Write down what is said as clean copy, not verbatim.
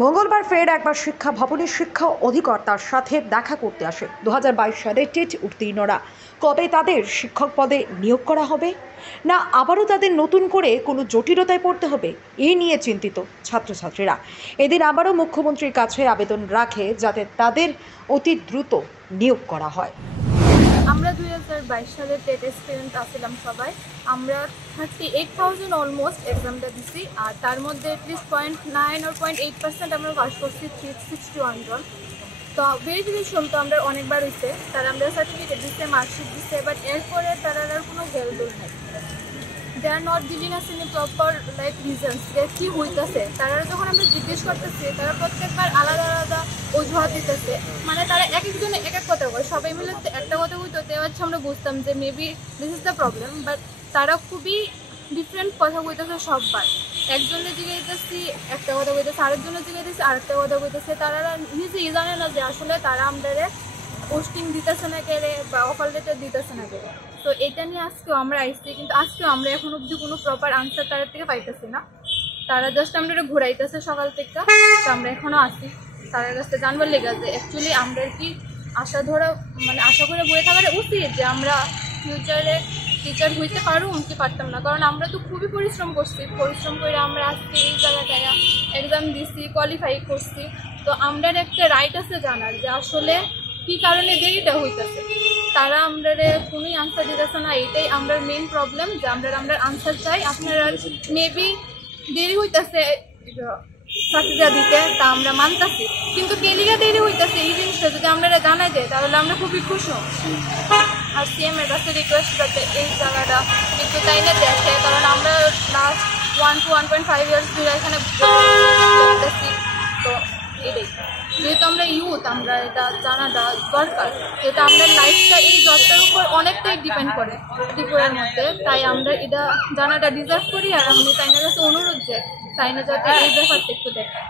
মঙ্গলবার ফের একবার শিক্ষা ভবনের শিক্ষা অধিকর্তার সাথে দেখা করতে আসে 2022 সালে টেট উত্তীর্ণরা। কবে তাদের শিক্ষক পদে নিয়োগ করা হবে, না আবারও তাদের নতুন করে কোনো জটিলতায় পড়তে হবে, এই নিয়ে চিন্তিত ছাত্রছাত্রীরা। এদিন আবারও মুখ্যমন্ত্রীর কাছে আবেদন রাখে যাতে তাদের অতি দ্রুত নিয়োগ করা হয়। আমরা 2022 সালে টেট স্টুডেন্ট আসলাম সবাই। আমরা 38,000 অলমোস্ট এক্সামটা দিছি, আর তার মধ্যে এটলিস্ট 0.9 or 0.8% আমরা পাস করছি 361 জন। তো ভেরিফিকেশন তো আমরা অনেকবার হয়েছে, তারা আমরা সার্টিফিকেট দিচ্ছে, মার্কশিট দিচ্ছে, বাট এরপরে তারা আর কোনো ভ্যালু নেই। They are not giving us any proper reasons যে কী হইতেছে। তারা যখন আমরা জিজ্ঞেস করতেছি, তারা প্রত্যেকবার আলাদা আলাদা অজুহাত দিতেছে। মানে তারা এক একজনে এক এক কথা বলে, সবাই মিলে একটা কথা বলতে হচ্ছে আমরা বুঝতাম যে maybe this is the problem, but তারা খুবই ডিফারেন্ট কথা বলতেছে সববার। একজনের দিকে দিতেছি একটা কথা বলতেছে, আরেকজনের দিকে দিতেছি আরেকটা কথা বলতেছে। তারা নিজেই জানে না যে আসলে তারা আমাদের পোস্টিং দিতেছে না কেড়ে বা অফার লেটার দিতেছে না কেড়ে। তো এটা নিয়ে আজকেও আমরা আইসি, কিন্তু আজকেও আমরা এখন অবধি কোনো প্রপার আনসার তাদের থেকে পাইতেছি না। তারা জাস্ট আমরা ঘুরাইতেছে সকাল থেকে। তো আমরা এখনও আসি তাদের কাছে জানবার লেগে যে অ্যাকচুয়ালি আমরা কি আশা করে বয়ে থাকার উচিত যে আমরা ফিউচারে টিচার হইতে পারুম কি পারতাম না। কারণ আমরা তো খুবই পরিশ্রম করে আমরা আজকে এই জায়গাটায় এক্সাম দিছি, কোয়ালিফাই করছি। তো আমরা একটা রাইট আছে জানার যে আসলে কী কারণে দেরিটা হইতেছে। তারা আমরা কোনোই আনসার দিতেছে না, এটাই আমরা মেইন প্রবলেম যে আমরা আনসার চাই। আপনারা মেবি দেরি হইতেছে চাকরিটা দিতে, তা আমরা মানতেছি, কিন্তু কেলিগা দেরি হইতেছে এই জিনিসটা যদি আমরা জানাই দেয় তাহলে আমরা খুবই খুশি হব। আর সিএম এর কাছে রিকোয়েস্ট করতে এই জায়গাটা একটু তাই না দেখে, কারণ আমরা লাস্ট 1 to 1.5 ইয়ার্স ধরে এখানে দেখতেছি। তো এটাই যেহেতু আমরা ইউথ, আমরা এটা জানাটা দরকার, যেটা আমাদের লাইফটা এই জবটার উপর অনেকটাই ডিপেন্ড করে ত্রিপুরার মধ্যে। তাই আমরা এটা জানাটা ডিজার্ভ করি। আর আমি তাইনার কাছে অনুরোধ যে তাইনা যাতে এই ব্যাপারটা একটু দেখে।